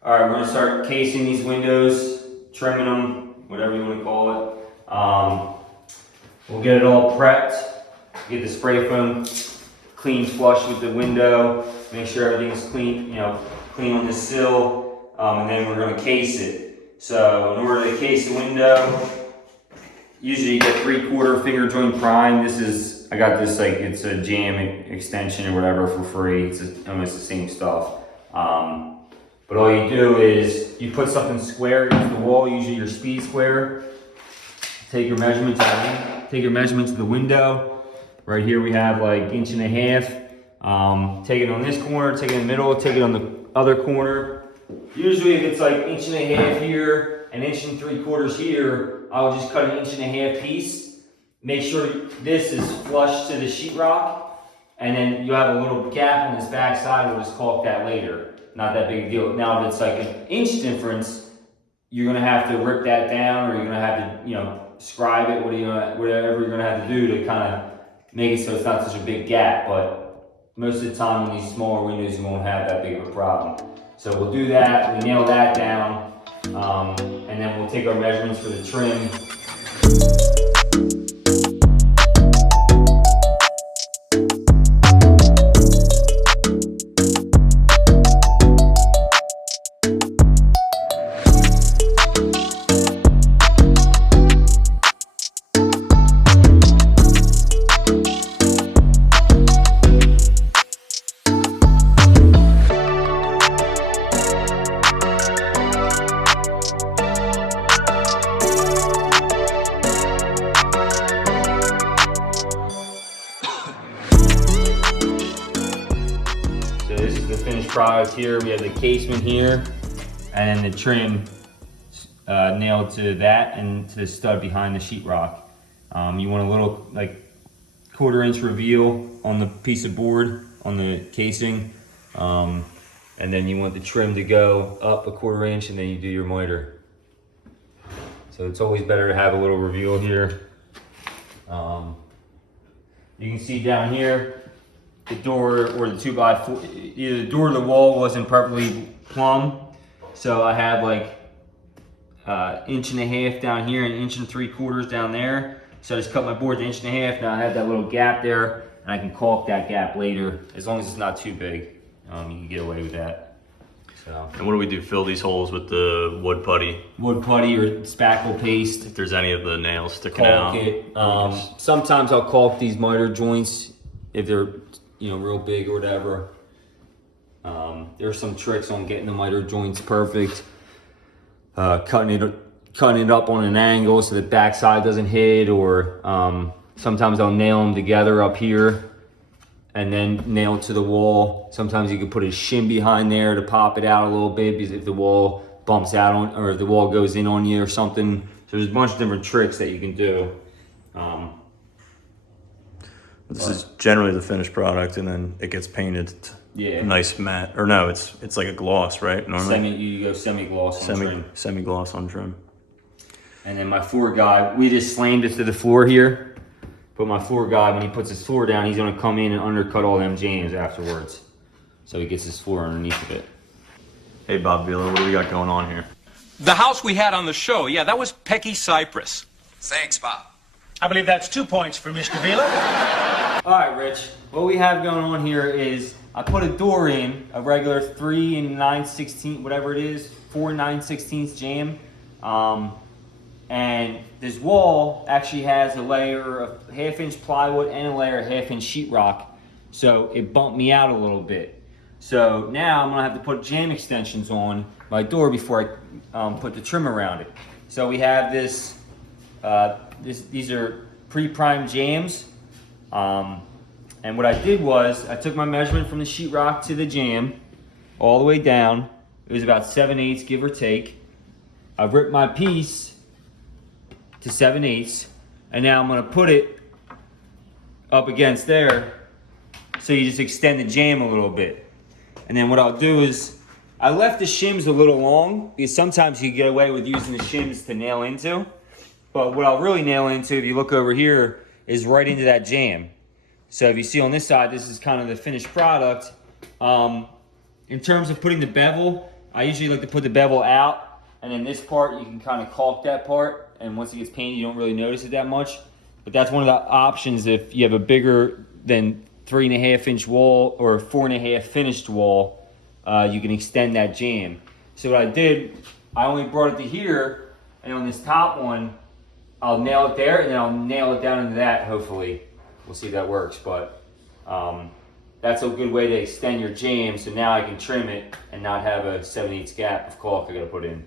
All right, we're gonna start casing these windows, trimming them, whatever you wanna call it. We'll get it all prepped, get the spray foam clean flush with the window, make sure everything's clean, clean on the sill, and then we're gonna case it. So in order to case the window, usually you get 3/4 finger joint prime. I got this like, it's a jam extension or whatever for free. It's almost the same stuff. But all you do is you put something square against the wall, usually your speed square. Take your measurements of the window. Right here we have like 1.5 inches. Take it on this corner, take it in the middle, take it on the other corner. Usually if it's like 1.5 inches here, 1.75 inches here, I'll just cut 1.5 inch piece. Make sure this is flush to the sheetrock, and then you have a little gap on this back side. We'll just caulk that later. Not that big a deal. Now if it's like 1 inch difference, you're gonna have to rip that down, or you're gonna have to, scribe it, whatever you're gonna have to do to kind of make it so it's not such a big gap. But most of the time in these smaller windows, you won't have that big of a problem. So we'll do that, we nail that down, and then we'll take our measurements for the trim. Product here, we have the casement here, and then the trim nailed to that and to the stud behind the sheetrock. You want a little like 1/4 inch reveal on the piece of board on the casing, and then you want the trim to go up 1/4 inch, and then you do your miter. So it's always better to have a little reveal here. You can see down here the door or the 2x4, either the door or the wall wasn't perfectly plumb. So I have like 1.5 inches down here and 1.75 inches down there. So I just cut my board to 1.5 inches. Now I have that little gap there, and I can caulk that gap later. As long as it's not too big, you can get away with that. So. And what do we do? Fill these holes with the wood putty? Wood putty or spackle paste. If there's any of the nails sticking caulk out. It. Sometimes I'll caulk these miter joints if they're real big or whatever. There's some tricks on getting the miter joints perfect. Cutting it up on an angle so the backside doesn't hit, or sometimes I'll nail them together up here and then nail it to the wall. Sometimes you can put a shim behind there to pop it out a little bit, because if the wall bumps out on, or if the wall goes in on you or something. So there's a bunch of different tricks that you can do. This is generally the finished product, and then it gets painted. Yeah. Nice matte, or no, it's like a gloss, right? Normally. You go semi-gloss on trim. Semi-gloss on trim. And then my floor guy, we just slammed it to the floor here. But my floor guy, when he puts his floor down, he's gonna come in and undercut all them jams afterwards. So he gets his floor underneath of it. Hey Bob Vila, what do we got going on here? The house we had on the show, yeah, that was Pecky Cypress. Thanks, Bob. I believe that's 2 points for Mr. Vila. All right, Rich. What we have going on here is I put a door in, a regular 3 9/16, whatever it is, 4 9/16 jam. And this wall actually has a layer of 1/2 inch plywood and a layer of 1/2 inch sheetrock. So it bumped me out a little bit. So now I'm gonna have to put jam extensions on my door before I put the trim around it. So we have this, these are pre-primed jams. And what I did was I took my measurement from the sheetrock to the jam all the way down. It was about 7/8, give or take. I ripped my piece to 7/8, and now I'm gonna put it up against there. So you just extend the jam a little bit. And then what I'll do is, I left the shims a little long, because sometimes you get away with using the shims to nail into. But what I'll really nail into, if you look over here, is right into that jam. So if you see on this side, this is kind of the finished product. In terms of putting the bevel, I usually like to put the bevel out, and then this part, you can kind of caulk that part, and once it gets painted, you don't really notice it that much. But that's one of the options if you have a bigger than 3.5-inch wall or 4.5 finished wall, you can extend that jamb. So what I did, I only brought it to here, and on this top one, I'll nail it there, and then I'll nail it down into that, hopefully. We'll see if that works, but that's a good way to extend your jamb, so now I can trim it and not have a 7/8 gap of caulk I gotta put in.